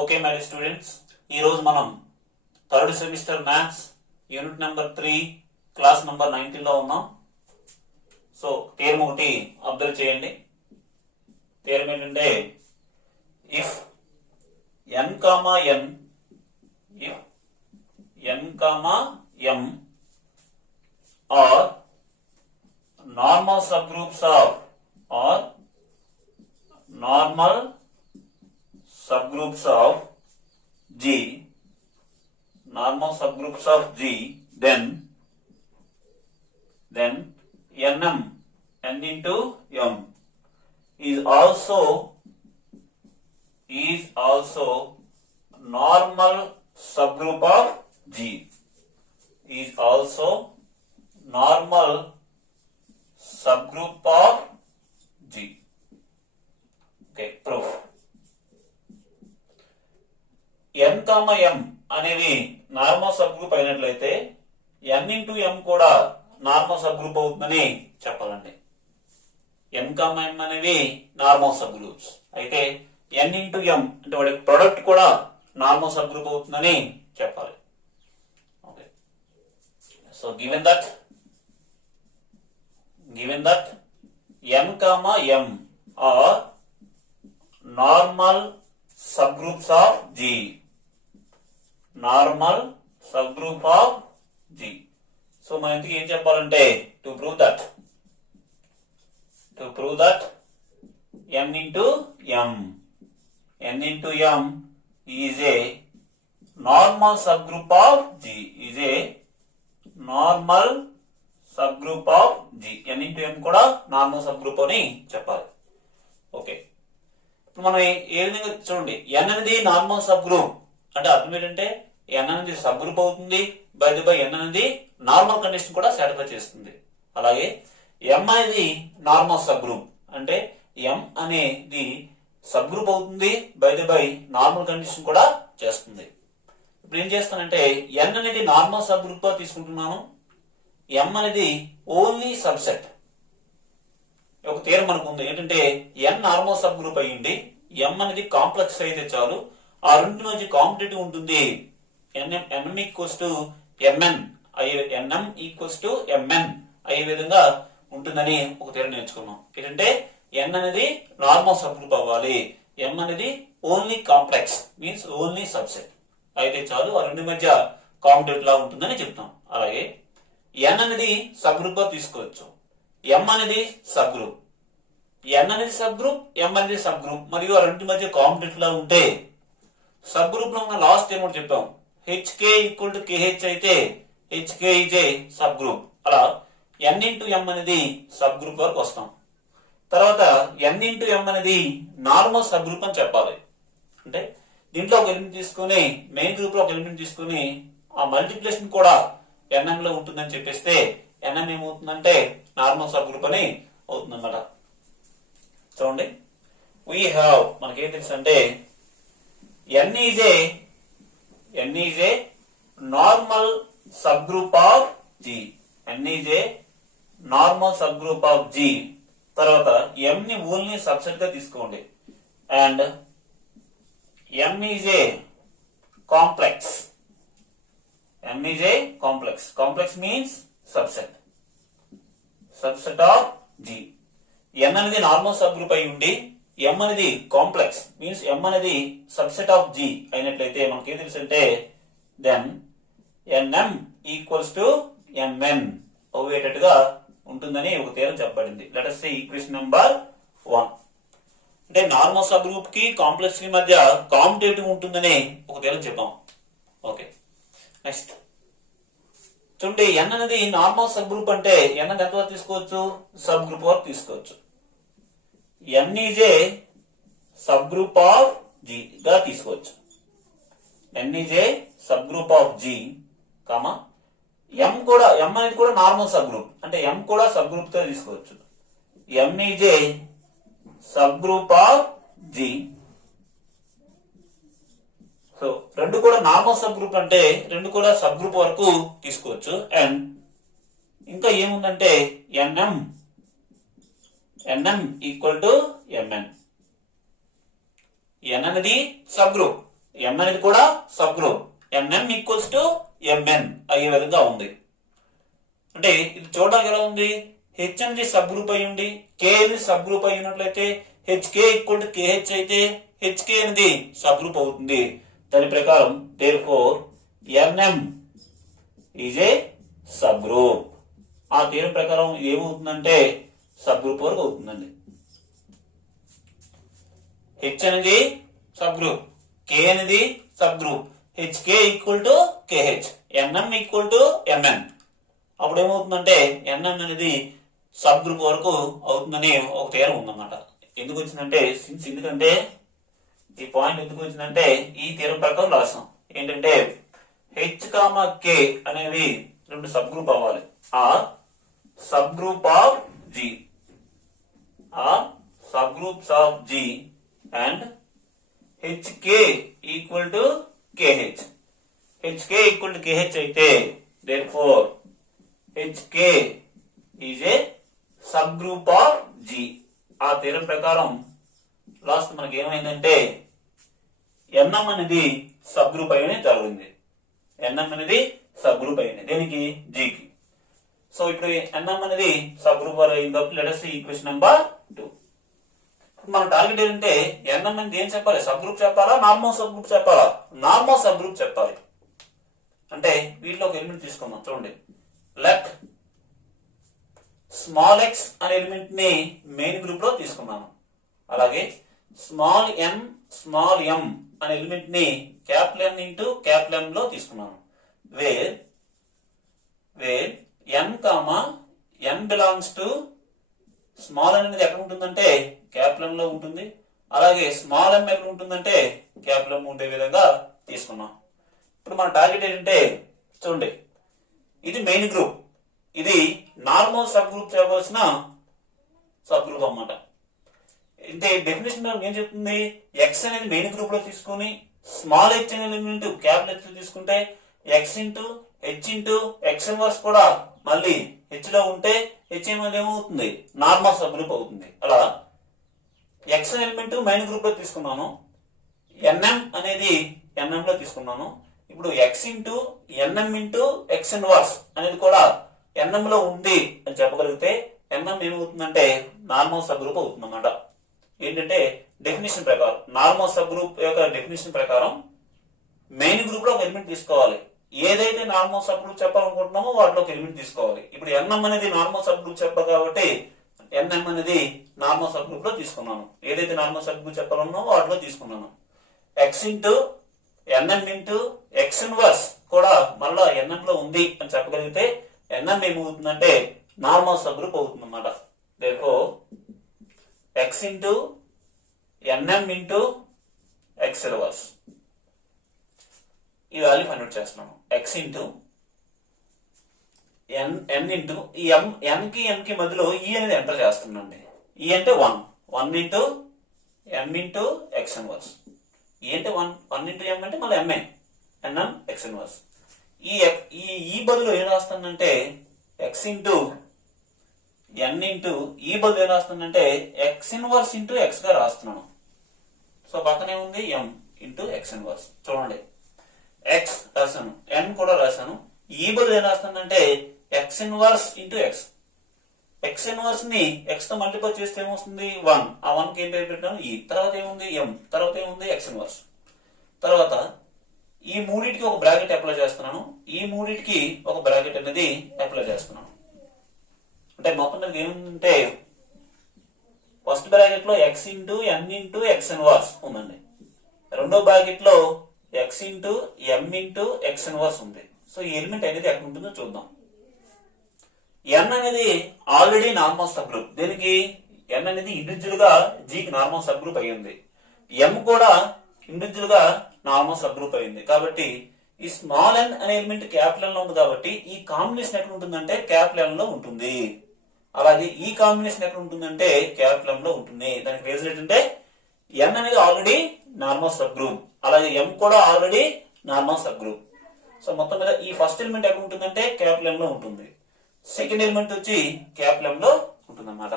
Okay my students, ఈరోజు మనం third semester maths unit number 3 class number 19 లో ఉన్నాం. సో థియరం ఒకటి అబ్జర్వ్ చేయండి. థియరం ఏంటంటే if N comma N are normal sub groups of subgroups of G, normal subgroups of G, then Nm, n into m is also normal subgroup of G, is also normal subgroup of G. Okay, proof. n comma m అనేది normal sub group అయినట్లయితే n into m కూడా normal subgroup అవుతుందని చెప్పాలండి. n comma m అనేవి normal sub groups అయితే n into m అంటే వాడి product కూడా నార్మల్ సబ్ గ్రూప్ అవుతుందని చెప్పాలి. Okay, so given that n comma m are normal subgroups of G, normal subgroup of G. So మనం ఇంతకీ ఏం చెప్పాలంటే to prove that n into m is a normal subgroup of G, is a normal subgroup of G. n into m కూడా normal sub group అని చెప్పాలి. Okay, మనం ఏ విధంగా చూడండి, n అనేది నార్మల్ సబ్ గ్రూప్ అంటే అర్థం ఏంటంటే n అనేది సబ్ గ్రూప్ అవుతుంది, బై n అనేది నార్మల్ కండిషన్ కూడా సాటిస్ఫై చేస్తుంది. అలాగే m అనేది నార్మల్ సబ్ గ్రూప్ అంటే m అనేది సబ్ గ్రూప్ అవుతుంది, బై నార్మల్ కండిషన్ కూడా చేస్తుంది. ఇప్పుడు ఏం చేస్తానంటే n అనేది నార్మల్ సబ్ గ్రూప్ గా తీసుకుంటున్నాను, m అనేది ఓన్లీ సబ్సెట్. ఒక థియరం మనకు ఉంది ఏంటంటే n నార్మల్ సబ్ గ్రూప్ అయ్యింది, m అనేది కాంప్లెక్స్ అయితే చాలు ఆ రెండు మధ్య కాంపిటేటివ్ ఉంటుంది, nm equals to mn nm equals to mn అయ్యే విధంగా ఉంటుందని ఒక థియరం నేర్చుకున్నాం. ఏంటంటే n అనేది నార్మల్ సబ్ గ్రూప్ అవ్వాలి, m అనేది only complex means only subset అయితే చాలు ఆ రెండు మధ్య కాంపిటేటివ్ లా ఉంటుందని చెప్తాం. అలాగే n అనేది సబ్ గ్రూప్ గా తీసుకోవచ్చు, m అనేది సబ్ గ్రూప్, n అనేది సబ్ గ్రూప్, m అనేది సబ్ గ్రూప్ మరియు ఆ రెండింటి మధ్య కాంపిటేటివ్ లా ఉంటే సబ్ గ్రూప్ లో ఉన్న లాస్ట్ ఏమో చెప్పాం, hk ఈక్వల్ టు kh అయితే hk is a sub group. అలా n ఇంటూ m అనేది సబ్ గ్రూప్ వరకు వస్తాం. తర్వాత n ఇంటూ m అనేది నార్మల్ సబ్ గ్రూప్ అని చెప్పాలి. అంటే దీంట్లో ఒక ఎలిమెంట్ తీసుకుని మెయిన్ గ్రూప్ లో ఒక ఎలిమెంట్ తీసుకుని ఆ మల్టిప్లికేషన్ కూడా nm లో ఉంటుందని చెప్పేస్తే nm ఏమవుతుందంటే నార్మల్ సబ్ గ్రూప్ అని అవుతుంది అన్నమాట. చూడండి, మనకేం తెలుసు అంటే n is a normal sub group of G, n is a normal sub group of G. తర్వాత m ని ఓన్లీ సబ్సెట్ గా తీసుకోండి and m is a complex, complex means subset of G. n అనేది నార్మల్ సబ్ గ్రూప్ అయి ఉండి m అనేది complex means m అనేది subset of G అయినట్లయితే మనకి ఏం తెలుసు అంటే then nm equals to mn అయ్యేటట్టుగా ఉంటుందని ఒక థియరం చెప్పబడింది. Let us see equation number 1. అంటే నార్మల్ సబ్ గ్రూప్ కి కాంప్లెక్స్ కి మధ్య కాంపిటేటివ్ ఉంటుందని ఒక థియరం చెప్పాం. ఓకే, నెక్స్ట్ చూడండి, n అనేది నార్మల్ సబ్ గ్రూప్ అంటే n అనేది ఎంత వరకు తీసుకోవచ్చు, సబ్ గ్రూప్ వరకు తీసుకోవచ్చు. n is a sub group of G గా తీసుకోవచ్చు, n is a sub group of G comma m అనేది కూడా నార్మల్ సబ్ గ్రూప్ అంటే m కూడా సబ్ గ్రూప్ తో తీసుకోవచ్చు. m is a sub group of G. So రెండు కూడా నార్మల్ సబ్ గ్రూప్ అంటే రెండు కూడా సబ్ గ్రూప్ వరకు తీసుకోవచ్చు. అండ్ ఇంకా ఏముందంటే nm equal to mn. N అనేది సబ్ గ్రూప్, ఎం అనేది కూడా subgroup, NM equals to MN అయ్యే విధంగా ఉంది. అంటే ఇది చూడడానికి ఎలా ఉంది, హెచ్ అనేది సబ్ గ్రూప్ అయి ఉండి కే అనేది సబ్ గ్రూప్ అయి ఉన్నట్లయితే హెచ్కే ఈక్వల్ టు కేహెచ్ అయితే హెచ్కే అనేది సబ్ గ్రూప్ అవుతుంది. దాని ప్రకారం therefore NM is a sub group. ఆ థియరం ప్రకారం ఏమవుతుందంటే సబ్ గ్రూప్ వరకు అవుతుందండి. హెచ్ అనేది సబ్ గ్రూప్, కే అనేది subgroup, HK equal to KH, NM equal to MN. అప్పుడు ఏమవుతుందంటే ఎన్ఎం అనేది సబ్ గ్రూప్ వరకు అవుతుందని ఒక థియరం ఉందన్నమాట. ఎందుకు వచ్చిందంటే ఎందుకంటే ఈ పాయింట్ ఎందుకు వచ్చిందంటే ఈ థియరం ప్రకారం రాసాం. ఏంటంటే హెచ్ కామా కే అనేవి రెండు సబ్ గ్రూప్ అవ్వాలి. ఆ సబ్ గ్రూప్ ఆఫ్ జి, ఆ sub groups of G and HK equal to KH. HK equal to KH అయితే therefore HK is a sub group of G. ఆ థియరం ప్రకారం లాస్ట్ మనకి ఏమైందంటే ఎన్ఎం అనేది సబ్ గ్రూప్ అయ్యనే జరిగింది. ఎన్ఎం అనేది subgroup అయింది దేనికి, జీకి. సో ఇప్పుడు ఎన్ఎం అనేది సబ్ గ్రూప్ అయింది. Let us see equation number 2. ఇప్పుడు మన టార్గెట్ ఏంటంటే ఎన్ఎం అనేది ఏం చెప్పాలి, సబ్ గ్రూప్ చెప్పాలా, నార్మల్ సబ్ గ్రూప్ చెప్పాలా? నార్మల్ సబ్ గ్రూప్ చెప్పాలి. అంటే వీటిలో ఒక ఎలిమెంట్ తీసుకుందాం. చూడండి, లెట్ స్మాల్ ఎక్స్ అనే ఎలిమెంట్ ని మెయిన్ గ్రూప్ లో తీసుకున్నాను. అలాగే స్మాల్ ఎం అనే ఎలిమెంట్ ని capital N into capital M లో తీసుకున్నాను. Where N comma n belongs to small ఎన్ అనేది ఎక్కడ ఉంటుందంటే క్యాపిటల్ ఎం లో ఉంటుంది. అలాగే స్మాల్ ఎం ఎక్కడ ఉంటుందంటే క్యాపిటల్ ఎం ఉండే విధంగా తీసుకున్నాం. ఇప్పుడు మన టార్గెట్ ఏంటంటే చూడండి, ఇది మెయిన్ గ్రూప్, ఇది నార్మల్ సబ్ గ్రూప్ చేయవలసిన సబ్ గ్రూప్ అన్నమాట. అంటే డెఫినేషన్ ఏం చెప్తుంది, ఎక్స్ అనేది మెయిన్ గ్రూప్ లో తీసుకుని స్మాల్ హెచ్ అనే ఎలిమెంట్ క్యాపిటల్ హెచ్ లో తీసుకుంటే X into H into X inverse కూడా మళ్ళీ హెచ్ లో ఉంటే హెచ్ ఏమవుతుంది, నార్మల్ సబ్ గ్రూప్ అవుతుంది. అలా ఎక్స్ ఎలిమెంట్ మెయిన్ గ్రూప్ లో తీసుకున్నాను, ఎన్ఎం అనేది ఎన్ఎం లో తీసుకున్నాను. ఇప్పుడు X into NM into X inverse అనేది కూడా ఎన్ఎం లో ఉంది అని చెప్పగలిగితే ఎన్ఎం ఏమవుతుందంటే నార్మల్ సబ్ గ్రూప్ అవుతుంది అన్నమాట. ఏంటంటే డెఫినేషన్ ప్రకారం, నార్మల్ సబ్ గ్రూప్ యొక్క డెఫినేషన్ ప్రకారం మెయిన్ గ్రూప్ లో ఒక ఎలిమెంట్ తీసుకోవాలి. ఏదైతే నార్మల్ సబ్ గ్రూప్ చెప్పాలనుకుంటున్నామో వాటిలో ఒక ఎలిమెంట్ తీసుకోవాలి. ఇప్పుడు ఎన్ఎం అనేది నార్మల్ సబ్ గ్రూప్ చెప్పాలి కాబట్టి ఎన్ఎం అనేది నార్మల్ సబ్ గ్రూప్ లో తీసుకున్నాను. ఏదైతే నార్మల్ సబ్ గ్రూప్ చెప్పాలన్నామో వాటిలో తీసుకున్నాను. X into NM into X inverse కూడా మళ్ళా ఎన్ఎం లో ఉంది అని చెప్పగలిగితే ఎన్ఎం ఏమవుతుందంటే నార్మల్ సబ్ గ్రూప్ అవుతుంది అన్నమాట. Therefore X into NM into X inverse ఈ వాల్యూ ఫైండ్ అవుట్ చేస్తున్నాను. ఎక్స్ ఇంటూ ఎన్ ఇంటూ ఈ ఎన్ కి మధ్యలో ఈ అనేది ఎంటర్ చేస్తున్నాండి. ఈ అంటే 1 ఇంటూ ఎం ఇంటూ ఎక్స్ ఇన్వర్స్. ఈ అంటే 1 ఇంటూ ఎం అంటే మళ్ళీ ఎంఏ ఎన్ఎం ఎక్స్ ఇన్వర్స్. ఈ బదులు ఏం రాస్తానంటే ఎక్స్ ఇంటూ ఎన్ ఇంటూ ఈ బదులు ఏం రాస్తానంటే ఎక్స్ ఇన్వర్స్ ఇంటూ ఎక్స్ గా రాస్తున్నాను. సో పక్కనే ఉంది ఎం ఇంటూ ఎక్స్ ఇన్వర్స్. చూడండి, ఎక్స్ రాశాను, ఎన్ కూడా రాశాను. ఈ బదులు ఏం రాస్తానంటే X inverse into X. X inverse ని ఎక్స్ తో మల్టిప్లై చేస్తే ఏమొస్తుంది 1. ఆ 1 కి ఏం పేరు పెట్టాను ఈ. తర్వాత ఏముంది ఎం, తర్వాత ఏముంది ఎక్స్ ఇన్వర్స్. తర్వాత ఈ మూడింటికి ఒక బ్రాకెట్ అప్లై చేస్తున్నాను, ఈ మూడింటికి ఒక బ్రాకెట్ అనేది అప్లై చేస్తున్నాను. అంటే మొత్తం మీద ఏముందంటే ఫస్ట్ బ్రాకెట్ లో X into N into X inverse ఉందండి. రెండో బ్రాకెట్ లో ఎక్స్ ఇంటూ ఎం ఇంటూ ఎక్స్ ఇన్వర్స్ ఉంది. సో ఈ ఎలిమెంట్ అనేది ఎక్కడ ఉంటుందో చూద్దాం. ఎన్ అనేది ఆల్రెడీ నార్మల్ సబ్ గ్రూప్. దీనికి ఎన్ అనేది ఇండివిజువల్ గా జీకి నార్మల్ సబ్ గ్రూప్ అయ్యింది. ఎం కూడా ఇండివిజువల్ గా నార్మల్ సబ్ గ్రూప్ అయింది. కాబట్టి ఈ స్మాల్ ఎన్ అనే ఎలిమెంట్ క్యాపిటల్ ఎన్ లో ఉంది కాబట్టి ఈ కాంబినేషన్ ఎక్కడ ఉంటుందంటే క్యాపిటల్ ఎన్ లో ఉంటుంది. అలాగే ఈ కాంబినేషన్ ఎక్కడ ఉంటుందంటే క్యాపిటల్ ఎన్ లో ఉంటుంది. దానికి రీజన్ ఏంటంటే ఎన్ అనేది ఆల్రెడీ నార్మల్ సబ్ గ్రూప్, అలాగే ఎం కూడా already normal sub group. So మొత్తం మీద ఈ ఫస్ట్ ఎలిమెంట్ ఎక్కడ ఉంటుందంటే క్యాపిటల్ ఎన్ లో ఉంటుంది. సెకండ్ ఎలిమెంట్ వచ్చి క్యాపిటల్ ఎం లో ఉంటుంది అన్నమాట.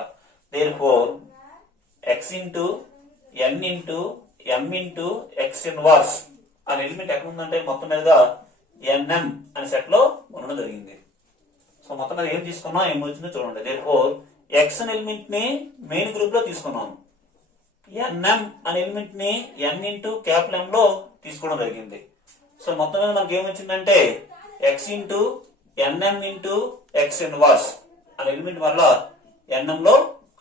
Therefore X into N into m into X inverse అనే ఎలిమెంట్ ఎక్కడ ఉందంటే మొత్తం మీదుగా nm అనే సెట్ లో ఉండడం జరిగింది. సో మొత్తం మీద ఏం తీసుకున్నాం, ఏం వచ్చిందో చూడండి. దేర్ఫోర్ ఎక్స్ అనే ఎలిమెంట్ ని మెయిన్ గ్రూప్ లో తీసుకున్నాను, nm అనే ఎలిమెంట్ ని n ఇంటూ క్యాపిటల్ M లో తీసుకోవడం జరిగింది. సో మొత్తం మీద మనకి ఏమొచ్చిందంటే X into nm into X inverse అనే ఎలిమెంట్ వల్ల nm లో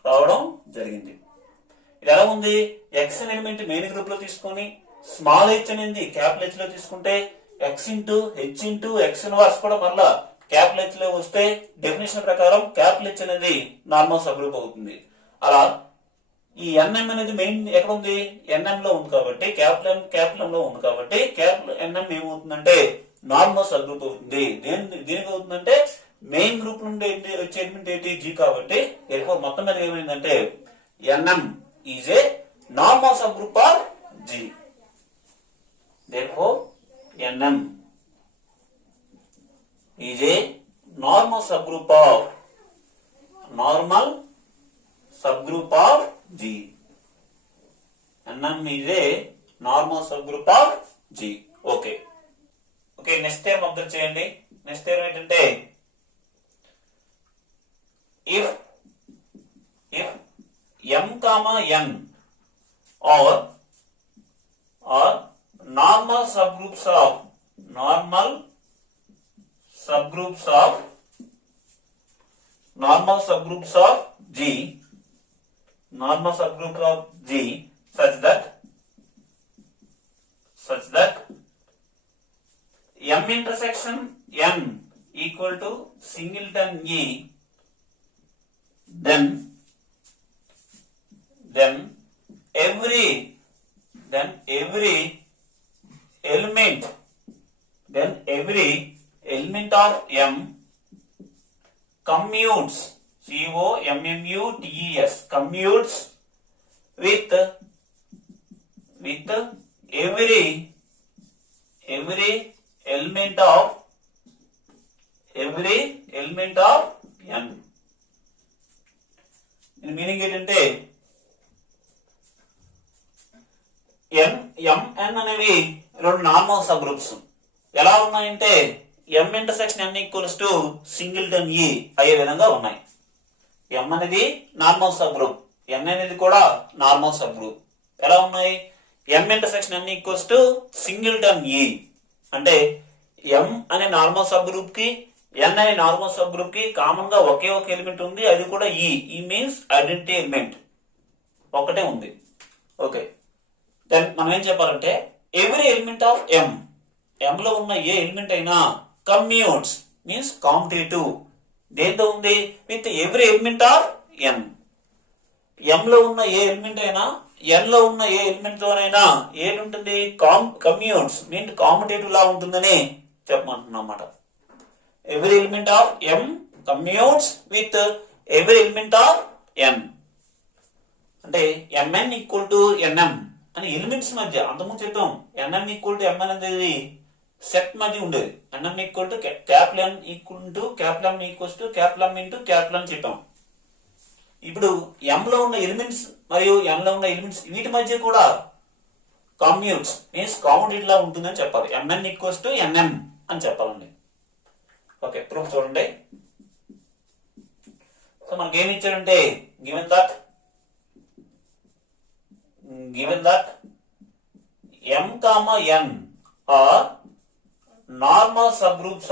రావడం జరిగింది. ఇది ఎలా ఉంది, ఎక్స్ అనే ఎలిమెంట్ మెయిన్ గ్రూప్ లో తీసుకొని స్మాల్ హెచ్ అనేది క్యాపిటల్ హెచ్ లో తీసుకుంటే X into H into X inverse కూడా మళ్ళా క్యాపిటల్ హెచ్ లో వస్తే డెఫినేషన్ ప్రకారం క్యాపిటల్ హెచ్ అనేది నార్మల్ సబ్ గ్రూప్ అవుతుంది. అలా ఈ nm అనేది మెయిన్ ఎక్కడ ఉంది, nm లో ఉంది కాబట్టి క్యాపిటల్ M లో ఉంది కాబట్టి క్యాపిటల్ nm ఏమవుతుందంటే నార్మల్ సబ్ గ్రూప్ అవుతుంది. దేనికి అవుతుందంటే మెయిన్ గ్రూప్ నుండి వచ్చే ఎలిమెంట్ ఏంటి, జీ కాబట్టి మొత్తం మీద ఏమైందంటే nm is a normal sub group of G. therefore nm is a normal subgroup of G. nm is a normal subgroup of G. Okay. Next time observe చేయండి. Next time ఏంటంటే if m comma n are normal subgroups of G such that m intersection n equal to singleton E, then every element of M commutes, commutes with every element of n. దీని meaning ఏంటంటే mn అనేవి రెండు normal sub groups ఎలా ఉన్నాయంటే m intersection n equals to singleton E అయ్యే విధంగా ఉన్నాయి. m అనేది నార్మల్ సబ్ గ్రూప్, n అనేది కూడా నార్మల్ సబ్ గ్రూప్. ఎలా ఉన్నాయి, m intersection n equals to singleton E అంటే m అనే నార్మల్ సబ్ గ్రూప్ కి n అనే నార్మల్ సబ్ గ్రూప్ కి కామన్ గా ఒకే ఒక ఎలిమెంట్ ఉంది, అది కూడా E మీన్స్ ఐడెంటిటీ ఎలిమెంట్ ఒకటే ఉంది. ఓకే, దెన్ మనం ఏం చెప్పాలంటే ఎవ్రీ ఎలిమెంట్ ఆఫ్ m లో ఉన్న ఏ ఎలిమెంట్ అయినా కమ్యూట్స్ మీన్స్ కాంపిటేటివ్ దేంతో ఉంది, with every element of n. m లో ఉన్న ఏ ఎలిమెంట్ అయినా n లో ఉన్న ఏ ఎలిమెంట్ తోనైనా ఏంటుంటుంది, కమ్యూట్స్ మీన్ కాంపిటేటివ్ లా ఉంటుందని చెప్పమంటున్నాం అన్నమాట. Every element of m commutes with every element of n అంటే mn ఈక్వల్ టు nm అని ఎలిమెంట్స్ మధ్య అంతకుముందు చెప్పాం. nm ఈక్వల్ టు m అనేది సెట్ మధ్య ఉండేది. nm equal to capital N equal to capital M equals to capital M into capital N చెప్పాం. ఇప్పుడు m లో ఉన్న ఎలిమెంట్స్ మరియు n లో ఉన్న ఎలిమెంట్స్ వీటి మధ్య కూడా కమ్యూట్స్ మీన్స్ కాంపిటేటివ్ లా ఉంటుందని చెప్పాలి. mn ఈక్వల్స్ టు nm అని చెప్పాలండి. ఓకే, ప్రూఫ్ చూడండి. సో మనకి ఏమి ఇచ్చాడంటే given that m comma n are normal subgroups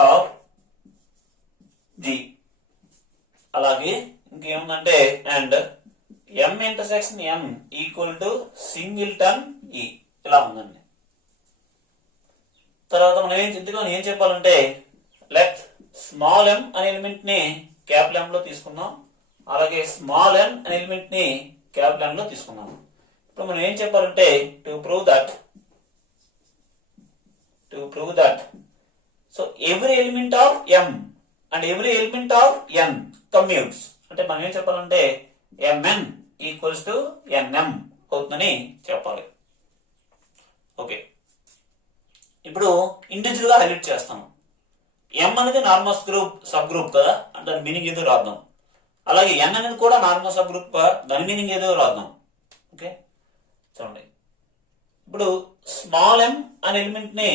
of G. అలాగే ఇంకేముందంటే and m intersection n equal to singleton E ఇలా ఉందండి. తర్వాత మనం ఏం చెప్పాలంటే లెట్ స్మాల్ m అనే ఎలిమెంట్ ని క్యాపిటల్ M లో తీసుకున్నాం, అలాగే స్మాల్ n అనే ఎలిమెంట్ ని క్యాపిటల్ M లో తీసుకున్నాం. ఇప్పుడు మనం ఏం చెప్పాలంటే to prove that so every element of m and every element of n commutes అంటే మనం ఏం చెప్పాలంటే mn ఈక్వల్స్ టు nm అవుతుందని చెప్పాలి. ఓకే, ఇప్పుడు ఇండివిజువల్ గా హైలైట్ చేస్తాను. m అనేది నార్మల్ సబ్ గ్రూప్ కదా అంటే దాని మీనింగ్ ఏదో రాద్దాం. అలాగే n అనేది కూడా నార్మల్ సబ్ గ్రూప్. దాని మీనింగ్ ఏదో రాద్దాం. ఓకే, చూడండి. ఇప్పుడు స్మాల్ m అనే ఎలిమెంట్ ని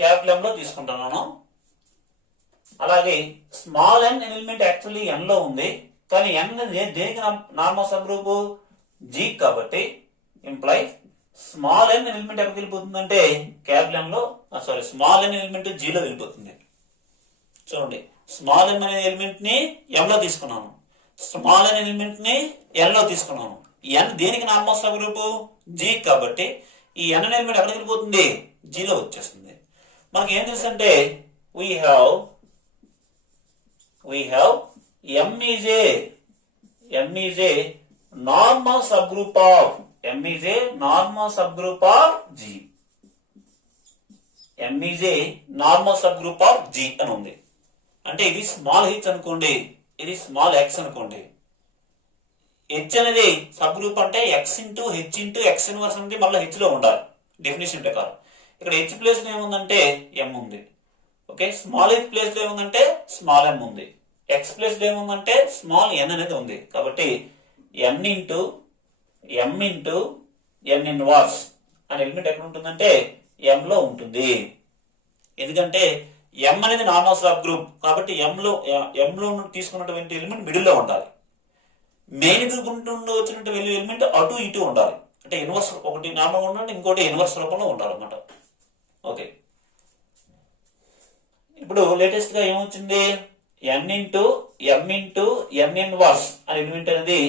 క్యాపిటల్ M లో తీసుకుంటున్నాను. అలాగే small n element actually n లో ఉంది, కానీ n అనేది దేనికి నార్మల్ సబ్ గ్రూప్? G కాబట్టి ఇంప్లై స్మాల్ n ఎలిమెంట్ ఎక్కడికి వెళ్ళిపోతుందంటే క్యాపిటల్ M లో, sorry, small n element G లో వెళ్ళిపోతుంది. చూడండి, స్మాల్ m అనే ఎలిమెంట్ ని m లో తీసుకున్నాను, స్మాల్ n ఎలిమెంట్ ని n లో తీసుకున్నాను. n దేనికి నార్మల్ సబ్ గ్రూప్? G కాబట్టి ఈ n అనే ఎలిమెంట్ ఎక్కడికి వెళ్ళిపోతుంది? G లో వచ్చేస్తుంది. మనకి ఏం తెలుసు అంటే we have m is a normal subgroup of m is a normal subgroup of G. m is a normal subgroup of G అని ఉంది. అంటే ఇది స్మాల్ h అనుకోండి, ఇది స్మాల్ x అనుకోండి. h అనేది సబ్ గ్రూప్ అంటే x into h into x inverse అనేది మళ్ళీ h లో ఉండాలి డెఫినేషన్ ప్రకారం. ఇక్కడ h ప్లేస్ లో ఏముందంటే m ఉంది. ఓకే, స్మాల్ h ప్లేస్ లో ఏముందంటే స్మాల్ m ఉంది. x ప్లేస్ లో ఏముందంటే స్మాల్ n అనేది ఉంది. కాబట్టి n into m into n inverse అనే ఎలిమెంట్ ఎక్కడ ఉంటుందంటే m లో ఉంటుంది. ఎందుకంటే m అనేది నార్మల్ సబ్ గ్రూప్ కాబట్టి m లో తీసుకున్నటువంటి ఎలిమెంట్ మిడిల్ లో ఉండాలి. మెయిన్ గ్రూప్ నుండి వచ్చినటువంటి ఎలిమెంట్ అటు ఇటు ఉండాలి. అంటే ఇన్వర్స్ ఒకటి నార్మల్ ఉండాలి, ఇంకోటి ఇన్వర్స్ రూపంలో ఉండాలన్నమాట. ఓకే, ఇప్పుడు లేటెస్ట్ గా ఏమొచ్చింది? n into m into n inverse అనే ఎలిమెంట్ అనేది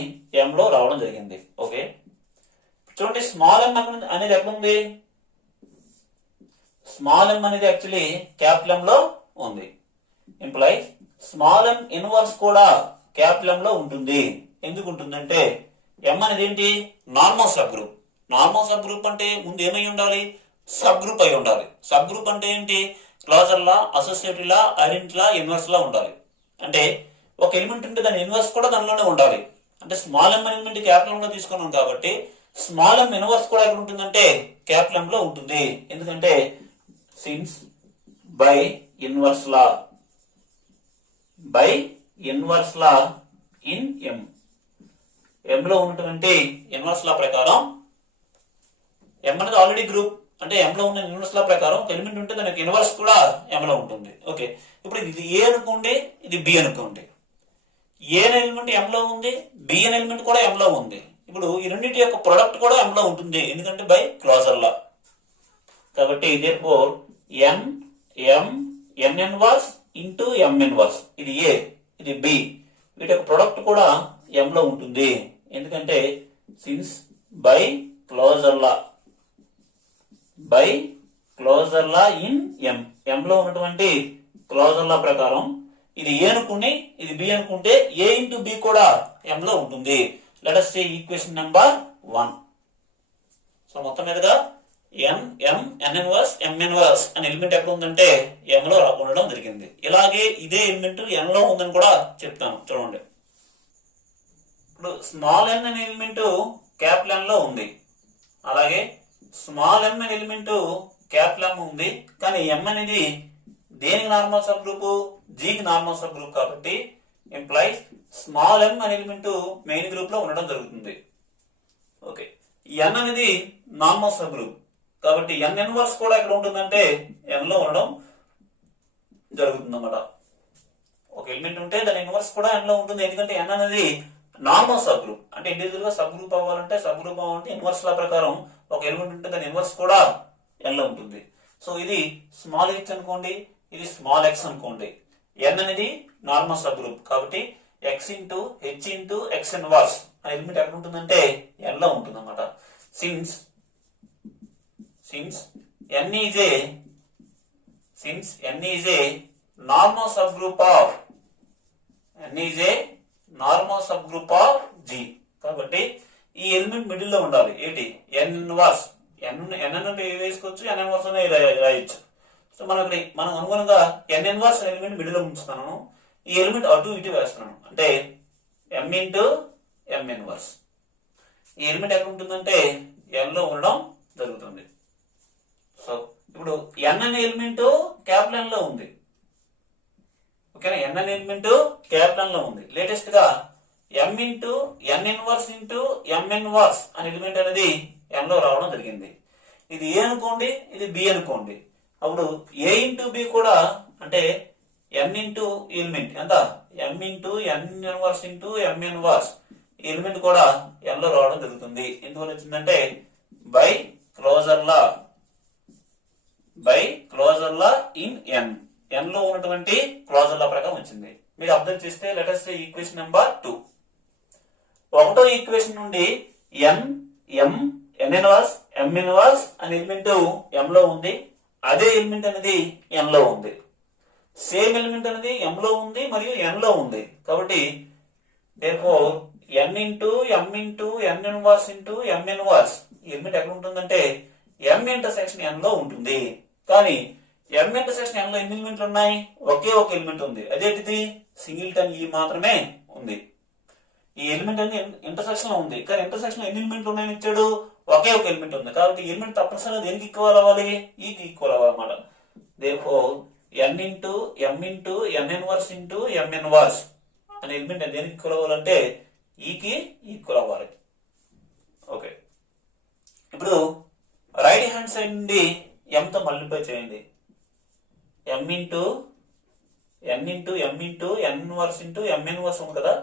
m లో రావడం జరిగింది. ఓకే, చూడండి, స్మాల్ m అనేది ఎక్కడ ఉంది? స్మాల్ m అనేది యాక్చువల్లీ క్యాపిటల్ M లో ఉంది. ఇంప్లై స్మాల్ m ఇన్వర్స్ కూడా క్యాపిటల్ M లో ఉంటుంది. ఎందుకు ఉంటుందంటే m అనేది ఏంటి? Normal sub group. Normal subgroup అంటే ముందు ఏమై ఉండాలి? సబ్ గ్రూప్ అయి ఉండాలి. సబ్ గ్రూప్ అంటే ఏంటి? Closure law, associative law, identity law, inverse law ఉండాలి. అంటే ఒక ఎలిమెంట్ ఉంటే దాని ఇన్వర్స్ కూడా దానిలోనే ఉండాలి. అంటే small m element capital M లో తీసుకున్నాం కాబట్టి స్మాల్ m ఇన్వర్స్ కూడా ఎక్కడ ఉంటుందంటే క్యాపిటల్ M లో ఉంటుంది. ఎందుకంటే since by inverse law in m లో ఉన్నటువంటి ఇన్వర్స్ లా ప్రకారం m అనేది ఆల్రెడీ గ్రూప్. అంటే m లో ఉన్న ఇన్వర్స్ లా ప్రకారం ఒక ఎలిమెంట్ ఉంటే దానికి ఇన్వర్స్ కూడా m లో ఉంటుంది. ఓకే, ఇప్పుడు ఇది a అనుకోండి, ఇది b అనుకోండి. a అనే ఎలిమెంట్ m లో ఉంది, b అనే ఎలిమెంట్ కూడా m లో ఉంది. ఇప్పుడు ఈ రెండింటి యొక్క ప్రొడక్ట్ కూడా m లో ఉంటుంది, ఎందుకంటే బై క్లోజర్ లా. కాబట్టి therefore n inverse into m inverse, ఇది a, ఇది b, వీటి యొక్క ప్రొడక్ట్ కూడా m లో ఉంటుంది. ఎందుకంటే since by closure law in m లో ఉన్నటువంటి క్లోజర్ లా ప్రకారం ఇది a అనుకుని ఇది b అనుకుంటే a ఇంటూ b కూడా m లో ఉంటుంది. లెట్ us సే ఈక్వేషన్ నెంబర్ 1. సో మొత్తం మీదుగా n ఇన్వర్స్ m ఇన్వర్స్ అనే ఎలిమెంట్ ఎక్కడ ఉందంటే m లో ఉండడం జరిగింది. ఇలాగే ఇదే ఎలిమెంట్ n లో ఉందని కూడా చెప్తాను. చూడండి, ఇప్పుడు స్మాల్ n అనే ఎలిమెంట్ క్యాపిటల్ M లో ఉంది, అలాగే స్మాల్ m అనే ఎలిమెంట్ క్యాపిటల్ M ఉంది. కానీ m అనేది దేనికి నార్మల్ సబ్ గ్రూప్? G కి నార్మల్ సబ్ గ్రూప్ కాబట్టి ఇంప్లైస్ స్మాల్ m అనే ఎలిమెంట్ మెయిన్ గ్రూప్ లో ఉండడం జరుగుతుంది. ఓకే, n అనేది నార్మల్ సబ్ గ్రూప్ కాబట్టి n ఇన్వర్స్ కూడా ఎక్కడ ఉంటుందంటే n లో ఉండడం జరుగుతుంది అన్నమాట. ఒక ఎలిమెంట్ ఉంటే దాని ఇన్వర్స్ కూడా n లో ఉంటుంది, ఎందుకంటే n అనేది నార్మల్ సబ్ గ్రూప్. అంటే ఇండివిజువల్ గా సబ్ గ్రూప్ అవ్వాలంటే ఇన్వర్స్ లా ప్రకారం ఒక ఎలిమెంట్ ఉంటే దాని ఇన్వర్స్ కూడా n లో ఉంటుంది. సో ఇది స్మాల్ h అనుకోండి, ఇది స్మాల్ x అనుకోండి. n అనేది నార్మల్ సబ్ గ్రూప్ కాబట్టి x into h into x inverse అనే ఎలిమెంట్ ఎక్కడ ఉంటుందంటే n లో ఉంటుంది అన్నమాట. Since n is a normal subgroup of G. కాబట్టి ఈ ఎలిమెంట్ మిడిల్ లో ఉండాలి. ఏంటి? n inverse. n వేసుకోవచ్చు, n ఇన్వర్స్ అనే రాయొచ్చు. సో మనం అనుగుణంగా n ఇన్వర్స్ ఎలిమెంట్ మిడిల్ లో ఉంచుతున్నాను. ఈ ఎలిమెంట్ అటు ఇటు వేస్తున్నాను, అంటే m ఇంటూ m ఇన్వర్స్. ఈ ఎలిమెంట్ ఎక్కడ ఉంటుందంటే n లో ఉండడం జరుగుతుంది. సో ఇప్పుడు n అనే ఎలిమెంట్ క్యాపిటల్ M లో ఉంది. ఓకేనా? n అనే ఎలిమెంట్ క్యాపిటల్ M లో ఉంది. లేటెస్ట్ గా m into n inverse into m inverse అనే ఎలిమెంట్ అనేది n లో రావడం జరిగింది. ఇది ఏ అనుకోండి, ఇది బి అనుకోండి. అప్పుడు ఏ ఇంటూ బి కూడా అంటే n ఇంటూ ఎలిమెంట్ ఎంత m into n inverse into m inverse element కూడా n లో రావడం జరుగుతుంది. ఎందువల్ల వచ్చిందంటే by closure law in n లో ఉన్నటువంటి క్లోజర్ లా ప్రకారం వచ్చింది. మీరు అబ్జర్వ్ చేస్తే let us say equation number 2. ఒకటో ఈక్వేషన్ నుండి n ఇన్వర్స్ m ఇన్వర్స్ అనే ఎలిమెంట్ m లో ఉంది. అదే ఎలిమెంట్ అనేది n లో ఉంది. సేమ్ ఎలిమెంట్ అనేది m లో ఉంది మరియు n లో ఉంది. కాబట్టి therefore n into m into n inverse into m inverse element ఎక్కడ ఉంటుందంటే m ఇంటర్సెక్షన్ n లో ఉంటుంది. కానీ m ఇంటర్సెక్షన్ n లో ఎన్ని ఎలిమెంట్లు ఉన్నాయి? ఒకే ఒక ఎలిమెంట్ ఉంది. అదేంటిది? సింగిల్టన్ e మాత్రమే ఉంది. ఈ ఎలిమెంట్ అనేది ఇంటర్సెక్షన్ లో ఉంది. కానీ ఇంటర్సెక్షన్ లో ఎన్ని ఎలిమెంట్లు ఉన్నాయని ఇచ్చాడు? ఒకే ఒక ఎలిమెంట్ ఉంది. కాబట్టి ఎలిమెంట్ తప్పనిసరిగా దేనికి ఈక్వల్ అవ్వాలి? ఈకి ఈక్వల్ అవ్వాలన్నమాట. therefore n into m into n inverse into m inverse అనే ఎలిమెంట్ దేనికి ఈక్వల్ అవ్వాలంటే ఈకి ఈక్వల్ అవ్వాలి. ఓకే, ఇప్పుడు రైట్ హ్యాండ్ సైడ్ నుండి m తో మల్టిప్లై చేయండి. m into n into m into n inverse into m inverse ఉంది కదా,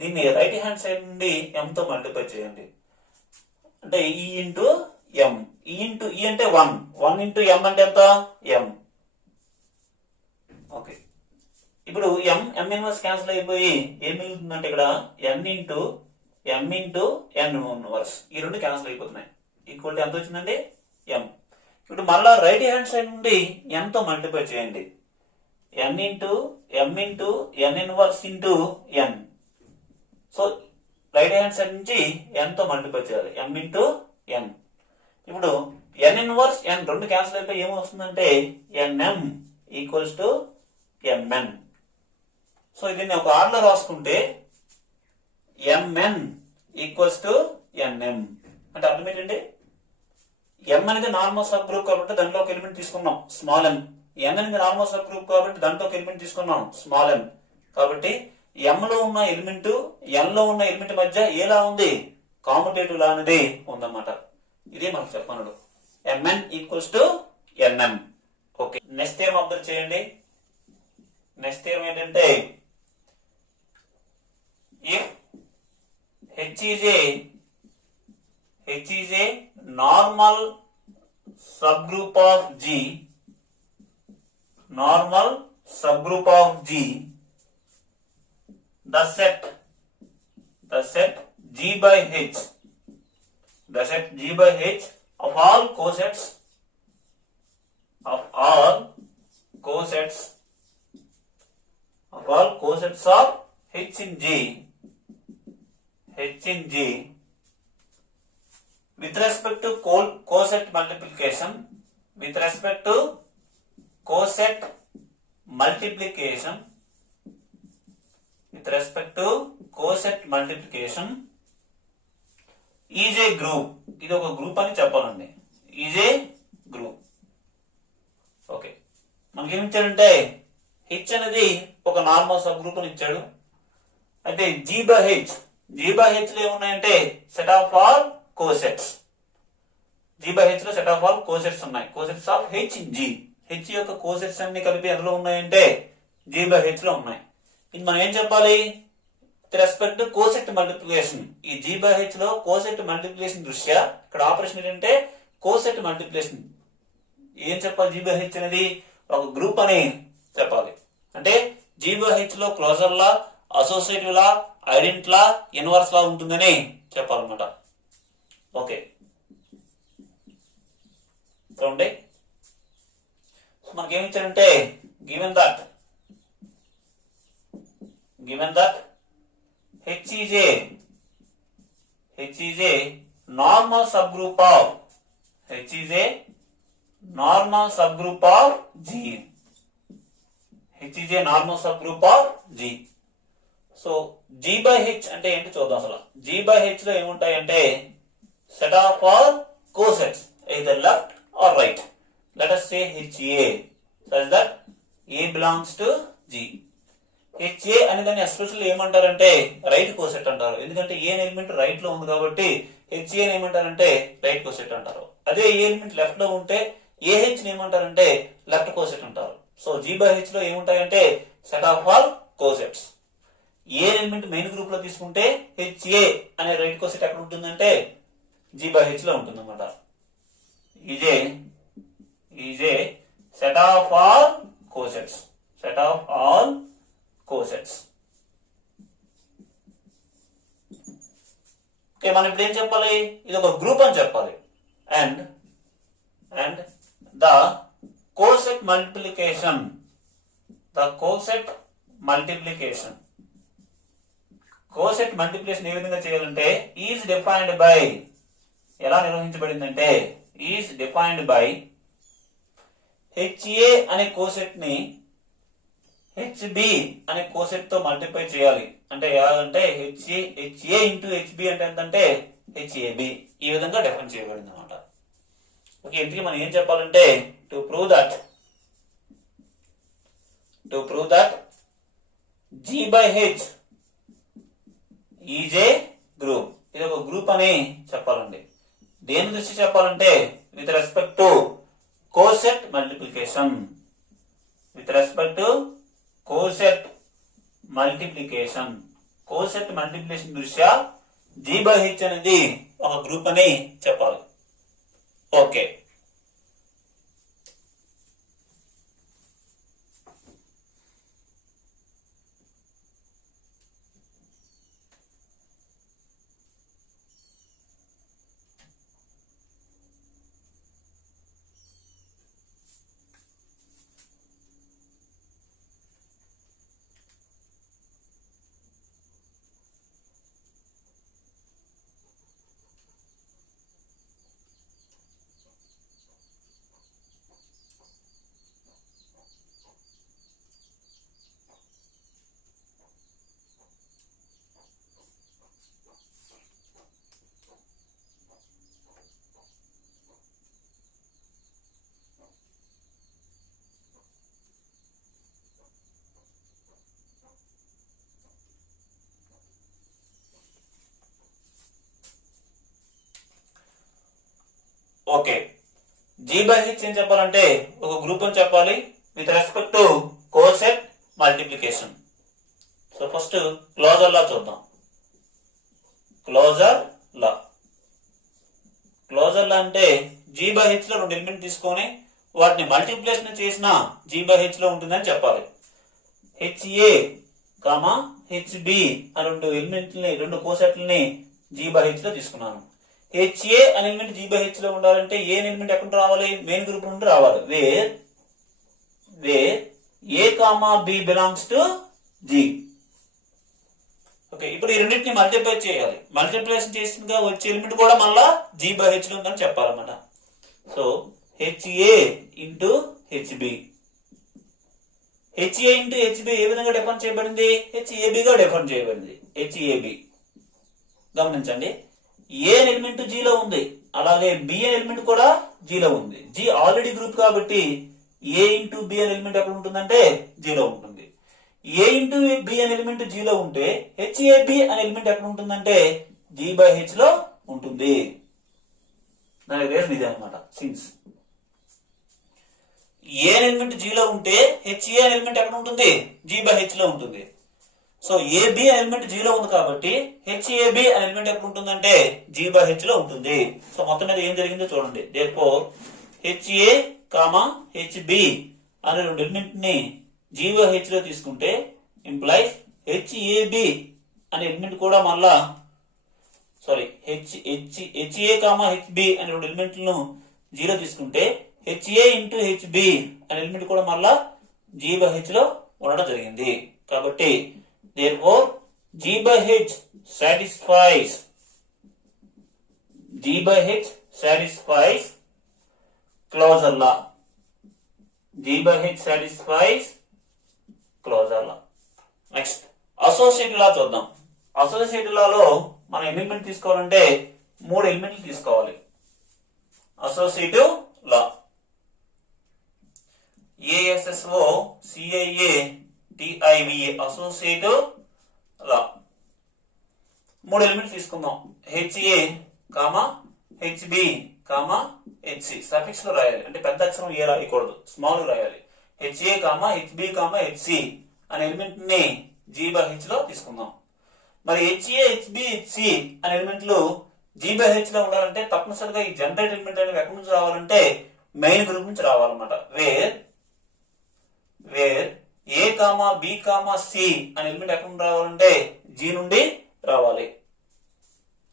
దీన్ని రైట్ హ్యాండ్ సైడ్ నుండి m తో మల్టిప్లై చేయండి. అంటే ఈ ఇంటూ m, ఈ ఇంటూ ఈ అంటే 1 ఇంటూ m అంటే ఎంత? m. ఓకే, ఇప్పుడు m ఇన్వర్స్ క్యాన్సిల్ అయిపోయి ఏం మిగులుతుందంటే ఇక్కడ n into m into n inverse ఈ రెండు క్యాన్సిల్ అయిపోతున్నాయి. ఈక్వల్ టు ఎంత వచ్చిందండి? m. ఇప్పుడు మళ్ళా రైట్ హ్యాండ్ సైడ్ నుండి m తో మల్టిప్లై చేయండి. n into m into n inverse into n. So right hand side నుంచి n తో మల్టిప్లై చేయాలి. m into n. ఇప్పుడు n ఇన్వర్స్ n రెండు క్యాన్సిల్ అయిపోయి ఏమొస్తుందంటే nm equals to mn. So దీన్ని ఒక ఆర్డర్ రాసుకుంటే mn ఈక్వల్స్ టు nm అంటే అర్థం ఏంటంటే m అనేది నార్మల్ సబ్ గ్రూప్ కాబట్టి దాంట్లో ఒక ఎలిమెంట్ తీసుకున్నాం స్మాల్ m. n అనేది నార్మల్ సబ్ గ్రూప్ కాబట్టి దాంట్లో ఒక ఎలిమెంట్ తీసుకున్నాం స్మాల్ m. కాబట్టి m లో ఉన్న ఎలిమెంట్ n లో ఉన్న ఎలిమెంట్ మధ్య ఎలా ఉంది? కామ్యుటేటివ్ లా అనేది ఉందన్నమాట. ఇది మనకు చెప్పనుడు mn equals to nm. Okay, next theorem observe చేయండి. నెక్స్ట్ థియరం ఏంటంటే if h is a normal subgroup of G, the set G by H of all cosets of H in G with respect to coset multiplication is a group. ఇది ఒక group అని చెప్పాలండి. Is a group. Okay, మనకి ఏమి ఇచ్చాడంటే H అనేది ఒక normal sub group అని ఇచ్చాడు. అయితే జీ బై హెచ్ లో ఏమున్నాయంటే set of all cosets. G by H లో సెట్ ఆఫ్ ఆల్ కోసెట్స్ ఉన్నాయి. Cosets of H in G. H యొక్క కోసెట్స్ అన్ని కలిపి ఎందులో ఉన్నాయంటే జీ బై హెచ్ లో ఉన్నాయి. ఇది మనం ఏం చెప్పాలి? With respect to coset multiplication. ఈ జీ బై హెచ్ లో కోసెట్ మల్టిప్లికేషన్ దృష్ట్యా ఇక్కడ ఆపరేషన్ ఏంటంటే కోసెట్ మల్టిప్లికేషన్. ఏం చెప్పాలి? జీ బై హెచ్ అనేది ఒక గ్రూప్ అని చెప్పాలి. అంటే జీ బై హెచ్ లో క్లోజర్ లా, అసోసియేటివ్ లా, ఐడెంట్ లా, ఇన్వర్స్ లా ఉంటుందని చెప్పాలన్నమాట. ఓకే, చూడండి మనకేమి ఇచ్చారంటే given that H is a normal subgroup of G. H is a normal subgroup of G. So G by H అంటే ఏంటి చూద్దాం. అసలు G by H లో ఏముంటాయంటే set of all cosets either left or right. Let us say HA such that A belongs to G. HA అనే దాన్ని special ఏమంటారంటే right coset అంటారు. ఎందుకంటే ఏ ఎలిమెంట్ రైట్ లో ఉంది కాబట్టి హెచ్ఏ ఏమంటారంటే రైట్ కోసెట్ అంటారు. అదే ఏ ఎలిమెంట్ లెఫ్ట్ లో ఉంటే ఏహెచ్ ఏమంటారంటే లెఫ్ట్ కోసెట్ అంటారు. సో జీ బై హెచ్ లో ఏముంటాయంటే set of all cosets. A element main group లో తీసుకుంటే హెచ్ఏ అనే రైట్ కోసెట్ ఎక్కడ ఉంటుందంటే జీ బై హెచ్ లో ఉంటుంది అనమాట. ఈజే set of all cosets. Set of all cosets. Okay, మనం ఇప్పుడు ఏం చెప్పాలి? ఇది ఒక గ్రూప్ అని చెప్పాలి. And the coset multiplication. Coset multiplication ఏ విధంగా చేయాలంటే ఈజ్ డిఫైన్డ్ బై, ఎలా నిర్వహించబడిందంటే ఈజ్ డిఫైన్డ్ బై హెచ్ఏ అనే కోసెట్ ని హెచ్బి అనే కోసెట్ తో మల్టిప్లై చేయాలి. అంటే ఎలాగంటే హెచ్ఏ ఇంటూ హెచ్బి అంటే ఎంతంటే హెచ్ఏబి. ఈ విధంగా డిఫైన్ చేయబడింది అనమాట. ఓకే, ఇంతకీ మనం ఏం చెప్పాలంటే to prove that G by H is a group. ఇది ఒక గ్రూప్ అని చెప్పాలండి. దేని దృష్టి చెప్పాలంటే with respect to coset multiplication. Coset multiplication దృష్ట్యా జీ బై హెచ్ అనేది ఒక గ్రూప్ అని చెప్పాలి. Okay, okay. G by H ఏం చెప్పాలంటే ఒక గ్రూప్ అని చెప్పాలి with respect to coset multiplication. So first closure law చూద్దాం. క్లోజర్ లా అంటే జీ బై హెచ్ లో రెండు ఎలిమెంట్ తీసుకొని వాటిని మల్టిప్లికేషన్ చేసిన జీ బై హెచ్ లో ఉంటుందని చెప్పాలి. హెచ్ఏ కామా హెచ్బి ఆ రెండు ఎలిమెంట్లని, రెండు కోసెట్లని జీ బై హెచ్ లో తీసుకున్నాను. హెచ్ఏ అనే ఎలిమెంట్ జీ బై హెచ్ లో ఉండాలంటే ఏ ఎలిమెంట్ ఎక్కడ రావాలి? మెయిన్ గ్రూప్ నుండి రావాలి. Where A comma B belongs to G. Okay, ఇప్పుడు ఈ రెండింటిని మల్టిప్లై చేయాలి. మల్టిప్లికేషన్ చేసిన వచ్చే ఎలిమెంట్ కూడా మళ్ళా జీ బై హెచ్ లో ఉందని చెప్పాలన్నమాట. So HA into HB. HA into HB ఏ విధంగా డిఫైన్ చేయబడింది? హెచ్ఏబిగా డిఫైన్ చేయబడింది. హెచ్ఏబి గమనించండి. ఏ ఎలిమెంట్ జీలో ఉంది, అలాగే బి అనే ఎలిమెంట్ కూడా జీలో ఉంది. జీ ఆల్రెడీ గ్రూప్ కాబట్టి ఏ ఇంటూ బి అనే ఎలిమెంట్ ఎక్కడ ఉంటుందంటే జీలో ఉంటుంది. ఏ ఇంటూ బి అనే ఎలిమెంట్ జీలో ఉంటే హెచ్ఏబి అనే ఎలిమెంట్ ఎక్కడ ఉంటుందంటే జీ బై హెచ్ లో ఉంటుంది. దానికి రీజన్ ఇదే అనమాట. సిన్స్ ఏ ఎలిమెంట్ జీలో ఉంటే హెచ్ఏ అనే ఎలిమెంట్ ఎక్కడ ఉంటుంది? జీ బై హెచ్ లో ఉంటుంది. సో ఏబి అనే ఎలిమెంట్ జీలో ఉంది కాబట్టి హెచ్ఏబి అనే ఎలిమెంట్ ఎక్కడ ఉంటుందంటే జీ బై హెచ్ లో ఉంటుంది. సో మొత్తం మీద ఏం జరిగిందో చూడండి. దేర్ఫోర్ హెచ్ఏ కామా హెచ్బి అనే రెండు ఎలిమెంట్ ని జీ బై హెచ్ లో తీసుకుంటే ఇంప్లైస్ హెచ్ఏబి అనే ఎలిమెంట్ కూడా మళ్ళా హెచ్ఏ కామా హెచ్బి అనే రెండు ఎలిమెంట్లను జీరో తీసుకుంటే హెచ్ఏ ఇంటూ హెచ్బి అనే ఎలిమెంట్ కూడా మళ్ళా జీ బై హెచ్ లో ఉండడం జరిగింది. కాబట్టి therefore G by H satisfies closure law. G by H satisfies closure law. Next associative law చూద్దాం. అసోసియేటివ్ లాలో మనం ఎలిమెంట్ తీసుకోవాలంటే మూడు ఎలిమెంట్లు తీసుకోవాలి. అసోసియేటివ్ లా ASSO CIA TIVA అసోసియేటివ్ లా. 3 ఎలిమెంట్స్ తీసుకుందాం. HA, HB, HC. సఫిక్స్ లో రాయాలి, అంటే పెద్ద అక్షరం ఏ రాయకూడదు, స్మాల్ రాయాలి. HA, HB, HC అనే ఎలిమెంట్ ని G/H లో తీసుకుందాం. మరి HA, HB, HC అనే ఎలిమెంట్లు G/H లో ఉండాలంటే తప్పనిసరిగా ఈ జనరేట్ ఎలిమెంట్ అనేవి ఎక్కడి నుంచి రావాలంటే మెయిన్ గ్రూప్ నుంచి రావాలన్నమాట. వేర్ A, B, C అనే ఎలిమెంట్ ఎక్కడి నుండి రావాలంటే G నుండి రావాలి.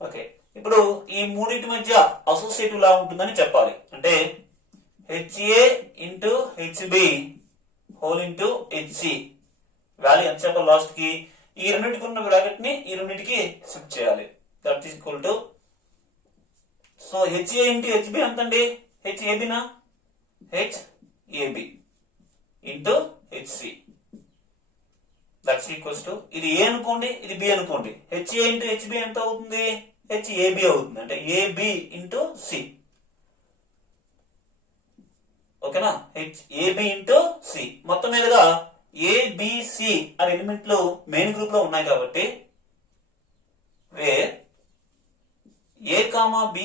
ఓకే, ఇప్పుడు ఈ మూడింటి మధ్య అసోసియేటివ్ లా ఉంటుందని చెప్పాలి. అంటే HA into HB whole into HC value ఎంత చెప్పాలి లాస్ట్ కి? ఈ రెండింటికి ఉన్న బ్రాకెట్ ని ఈ రెండింటికి షిఫ్ట్ చేయాలి. That is equal to, so HA into HB ఎంతండి? HAB నా? HAB into HC. That's equals to, ఇది A అనుకోండి, ఇది B అనుకోండి. HA ఇంటూ HB ఎంత అవుతుంది? HAB అవుతుంది. అంటే AB ఇంటూ C. ఓకేనా? HAB into C. మొత్తం మీదుగా ABC అనే ఎలిమెంట్లు మెయిన్ గ్రూప్ లో ఉన్నాయి కాబట్టి వేర్ A, B,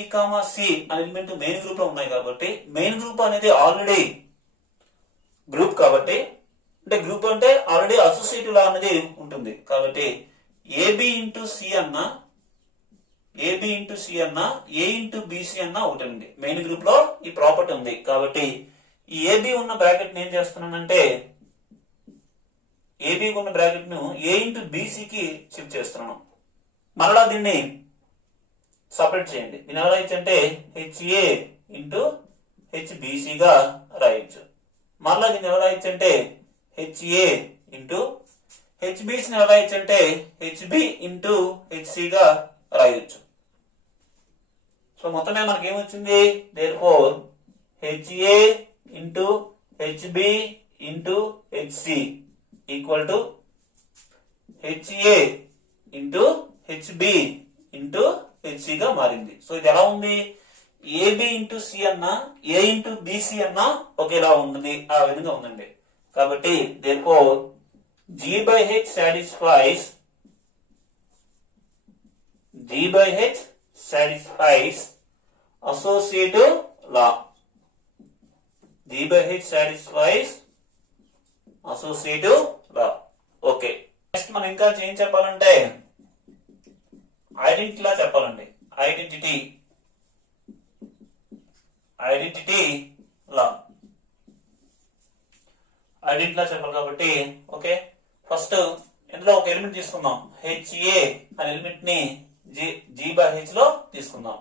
C అనే ఎలిమెంట్ మెయిన్ గ్రూప్ లో ఉన్నాయి కాబట్టి మెయిన్ గ్రూప్ అనేది ఆల్రెడీ గ్రూప్ కాబట్టి, అంటే గ్రూప్ అంటే ఆల్రెడీ అసోసియేటివ్ లా అనేది ఉంటుంది కాబట్టి AB ఇంటూ C అన్నా A ఇంటూ BC అన్నా ఒకటండి. మెయిన్ గ్రూప్ లో ఈ ప్రాపర్టీ ఉంది కాబట్టి ఈ AB ఉన్న బ్రాకెట్ ని ఏం చేస్తున్నానంటే AB ఉన్న బ్రాకెట్ ను A ఇంటూ BC కి షిఫ్ట్ చేస్తున్నాను. మరలా దీన్ని సపరేట్ చేయండి. దీని ఎలా రాయొచ్చు అంటే HA ఇంటూ HBC గా రాయొచ్చు. మరలా దీన్ని ఎలా రాయొచ్చు అంటే HA ఇంటూ HBC ని ఎలా రాయొచ్చు అంటే HB ఇంటూ HC గా రాయొచ్చు. సో మొత్తం మీద మనకి ఏమొచ్చింది? Therefore HA into HB into HC equal to HA into HB into HC గా మారింది. సో ఇది ఎలా ఉంది? AB ఇంటూ C అన్నా A ఇంటూ BC అన్నా ఒకేలా ఉంటుంది, ఆ విధంగా ఉందండి. కాబట్టి therefore G/H satisfies associative law. G/H satisfies associative law. Okay, next మనం ఇంకా ఏం చెప్పాలంటే ఐడెంటిటీ లా చెప్పాలండి. ఐడెంటిటీ లా చెప్పాలి కాబట్టి ఓకే, ఫస్ట్ ఇందులో ఒక ఎలిమెంట్ తీసుకుందాం. HA అనే ఎలిమెంట్ ని G/H లో తీసుకుందాం.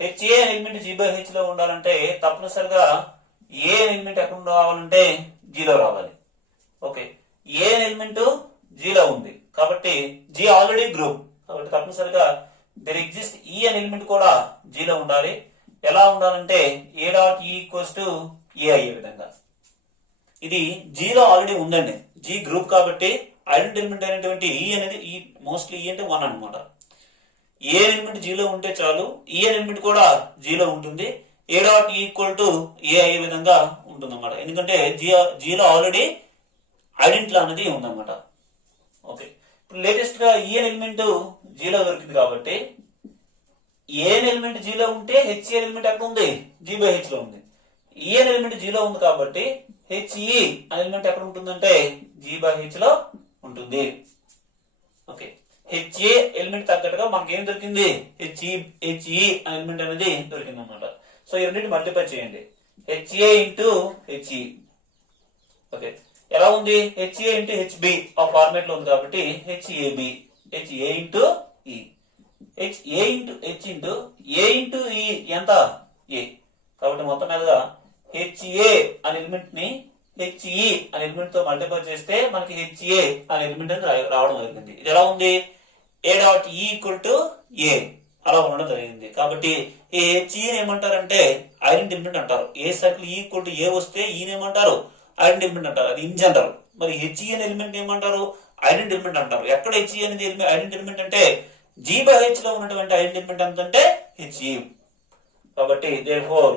HA అనే ఎలిమెంట్ G/H లో ఉండాలంటే తప్పనిసరిగా A అనే ఎలిమెంట్ ఎక్కడ రావాలంటే G లో రావాలి. ఓకే, A అనే ఎలిమెంట్ G లో ఉంది కాబట్టి G ఆల్రెడీ గ్రూప్ కాబట్టి తప్పనిసరిగా దెర్ ఎగ్జిస్ట్ E అనే ఎలిమెంట్ కూడా G లో ఉండాలి. ఎలా ఉండాలంటే A dot E equals to A అయ్యే విధంగా. ఇది G లో ఆల్రెడీ ఉందండి. G గ్రూప్ కాబట్టి ఐడెంటిటీ ఎలిమెంట్ అయినటువంటి E అనేది మోస్ట్లీ E అంటే 1 అనమాట. ఏ ఎలిమెంట్ G లో ఉంటే చాలు, E అనే ఎలిమెంట్ కూడా G లో ఉంటుంది. A dot E equal to A అయ్యే విధంగా ఉంటుంది అన్నమాట. ఎందుకంటే G లో ఆల్రెడీ ఐడెంటిటీ అనేది ఉందన్నమాట. ఓకే, ఇప్పుడు లేటెస్ట్ గా E అనే ఎలిమెంట్ G లో దొరికింది కాబట్టి ఏ ఎలిమెంట్ G లో ఉంటే HE ఎలిమెంట్ ఎక్కడ ఉంది? G/H లో ఉంది. E అనే ఎలిమెంట్ G లో ఉంది కాబట్టి HE అనే ఎలిమెంట్ ఎక్కడ ఉంటుందంటే G/H లో ఉంటుంది. ఓకే, HA ఎలిమెంట్ తగ్గట్టుగా మనకి ఏం దొరికింది? HE అనే ఎలిమెంట్ అనేది దొరికింది అనమాట. సో ఈ రెండింటిని మల్టిప్లై చేయండి. HA into HE. ఓకే, ఎలా ఉంది? HA ఇంటూ HB ఆ ఫార్మేట్ లో ఉంది కాబట్టి HAB. HA into E. HA into H into A into E ఎంత? A. కాబట్టి మొత్తం మీదుగా HA అనే ఎలిమెంట్ ని HE అనే ఎలిమెంట్ తో మల్టిప్లై చేస్తే మనకి HA అనే ఎలిమెంట్ అని రావడం జరిగింది. ఇది ఎలా ఉంది? A dot E equal to A అలా ఉండడం జరిగింది. కాబట్టి ఈ HE ఏమంటారంటే ఐడెంటిటీ ఎలిమెంట్ అంటారు. A circle E equal to A వస్తే E ఏమంటారు? ఐడెంటిటీ ఎలిమెంట్ అంటారు. అది ఇన్ జనరల్. మరి HE అనే ఎలిమెంట్ ఏమంటారు? ఐడెంటిటీ ఎలిమెంట్ అంటారు. ఎక్కడ HE అనేది ఐడెంటిటీ ఎలిమెంట్ అంటే G/H లో ఉన్నటువంటి ఐడెంటిటీ ఎలిమెంట్ ఎంతంటే HE. కాబట్టి therefore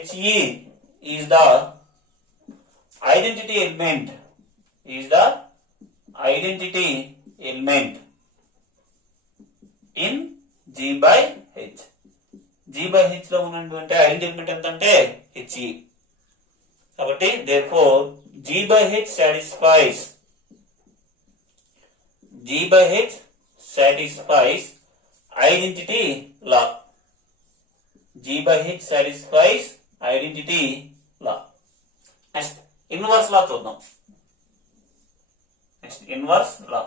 HE is the identity element is the identity element in G by H. G by H లో ఉన్నటువంటి ఐడెంటిటీ ఎలిమెంట్ ఎంత అంటే He. కాబట్టి therefore G by H satisfies identity law. G by H satisfies identity law. Next inverse law చూద్దాం. Next inverse law.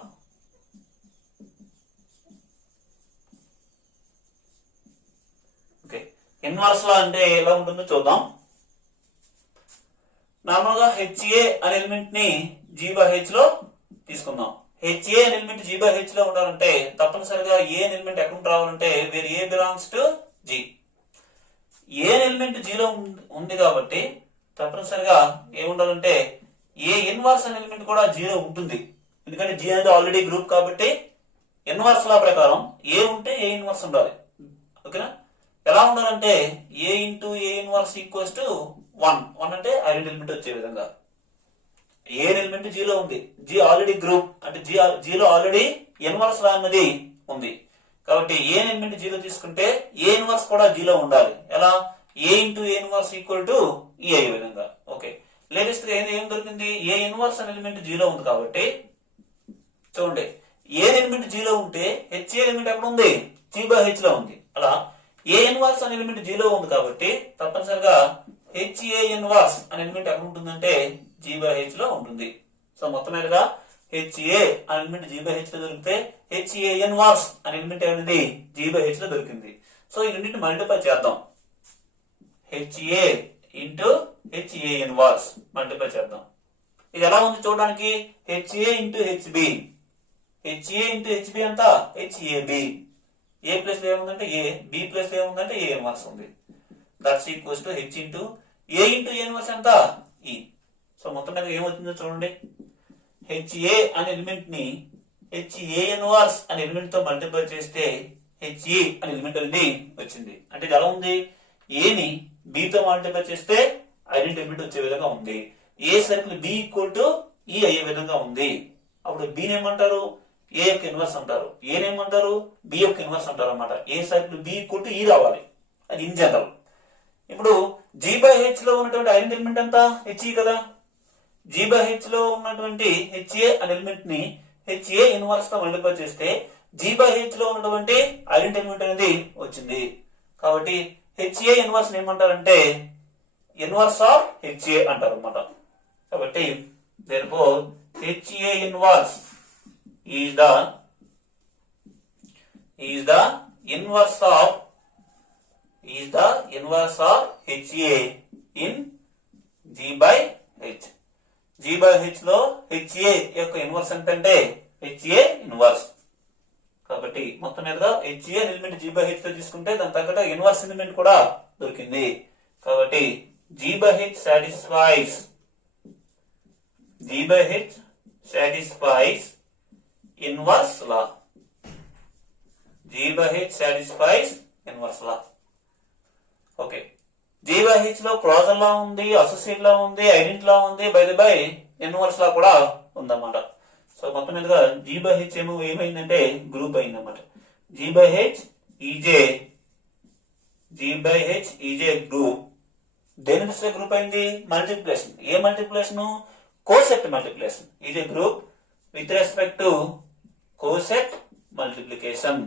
Okay, inverse law అంటే ఎలా ఉంటుందో చూద్దాం. నార్మల్ గా HA అనే ఎలిమెంట్ ని G by H లో తీసుకుందాం. HA అనే ఎలిమెంట్ G by H లో ఉండాలంటే తప్పనిసరిగా A అనే ఎలిమెంట్ ఎక్కడ రావాలంటే where A belongs to G. A element జీలో ఉంది కాబట్టి తప్పనిసరిగా ఏముండాలంటే ఏ ఇన్వర్స్ అనే ఎలిమెంట్ కూడా జీరో ఉంటుంది. ఎందుకంటే జీ అనేది ఆల్రెడీ గ్రూప్ కాబట్టి ఇన్వర్స్ లా ప్రకారం ఏ ఉంటే ఏ ఇన్వర్స్ ఉండాలి. ఓకేనా? ఎలా ఉండాలంటే A into A inverse equals to 1 అంటే ఐడెంటిటీ ఎలిమెంట్ వచ్చే విధంగా. ఏ ఎలిమెంట్ జీలో ఉంది, జీ ఆల్రెడీ గ్రూప్ అంటే జీలో ఆల్రెడీ ఇన్వర్స్ లా అన్నది ఉంది కాబట్టి ఏ ఎలిమెంట్ జీలో తీసుకుంటే ఏ ఇన్వర్స్ కూడా జీలో ఉండాలి. ఎలా? A into A inverse equal to E అయ్యే విధంగా. ఓకే, లేటెస్ట్ ఏం దొరికింది? ఏ ఇన్వర్స్ అనే ఎలిమెంట్ జీలో ఉంది కాబట్టి చూడండి, ఏ ఎలిమెంట్ జీలో ఉంటే హెచ్ఏ ఎలిమెంట్ ఎక్కడ ఉంది? G by H లో ఉంది. అలా ఏ ఇన్వర్స్ అనే ఎలిమెంట్ జీలో ఉంది కాబట్టి తప్పనిసరిగా HA ఇన్వర్స్ అనే ఎలిమెంట్ ఎక్కడ ఉంటుందంటే G by H లో ఉంటుంది. సో మొత్తం మీదుగా HA అనే ఎలిమెంట్ G by H లో దొరికితే HA ఇన్వర్స్ అనే ఎలిమెంట్ అనేది G by H లో దొరికింది. సో ఈ రెండింటిని మల్టిప్లై చేద్దాం. HA into HA inverse multiply చేద్దాం. ఇది ఎలా ఉంది చూడడానికి? HA into HB. HA into HB అంతా HAB. ఏ ప్లేస్ లో ఏముందంటే ఏ, బి ప్లేస్ లో ఏముందంటే ఏ ఇన్వర్స్ ఉంది. That's equals to H into A inverse ఎంత ఈ. సో మొత్తం మీద ఏమవుతుందో చూడండి. HA అనే ఎలిమెంట్ ని HA ఇన్వర్స్ అనే ఎలిమెంట్ తో మల్టిప్లై చేస్తే HE అనే ఎలిమెంట్ అనేది వచ్చింది. అంటే ఇది ఎలా ఉంది? ఏని బి తో మల్టిప్లై చేస్తే ఐడెంటిటీ ఎలిమెంట్ వచ్చే విధంగా ఉంది. A circle B equal to E అయ్యే విధంగా ఉంది. అప్పుడు బి ఏమంటారు? ఏ యొక్క ఇన్వర్స్ అంటారు. ఏనేమంటారు? బి యొక్క ఇన్వర్స్ అంటారు అన్నమాట. A circle B equal to ఈ రావాలి. అది ఇన్ జనరల్. ఇప్పుడు G by H లో ఉన్నటువంటి ఐడెంటిటీ ఎలిమెంట్ ఎంత? HE కదా. G by H లో ఉన్నటువంటి HA అనే ఎలిమెంట్ ని HA ఇన్వర్స్ తో మల్టిప్లై చేస్తే G by H లో ఉన్నటువంటి ఐడెంటిటీ ఎలిమెంట్ అనేది వచ్చింది. కాబట్టి HA ఇన్వర్స్ ఏమంటారంటే ఇన్వర్స్ ఆఫ్ HA అంటారు అన్నమాట. కాబట్టి therefore HA inverse is the inverse of HA in G by H. G by H లో HA యొక్క ఇన్వర్స్ అంటే HA ఇన్వర్స్. కాబట్టి మొత్తం మీదుగా HA element G by H లో తీసుకుంటే దాని తగ్గట్టు ఇన్వర్స్ ఎలిమెంట్ కూడా దొరికింది. కాబట్టి G by H satisfies inverse law. G by H satisfies inverse law. Okay, G by H లో క్లోజర్ లా ఉంది, అసోసియేట్ లా ఉంది, ఐడెంటిటీ లా ఉంది, బై ఇన్వర్స్ లా కూడా ఉందన్నమాట. సో మొత్తం మీదుగా G by H ఏమైందంటే గ్రూప్ అయిందన్నమాట. G by H is a group. దేని దృష్ట్యా గ్రూప్ అయింది? Multiplication. A multiplication? Coset multiplication. Is a group with respect to coset multiplication.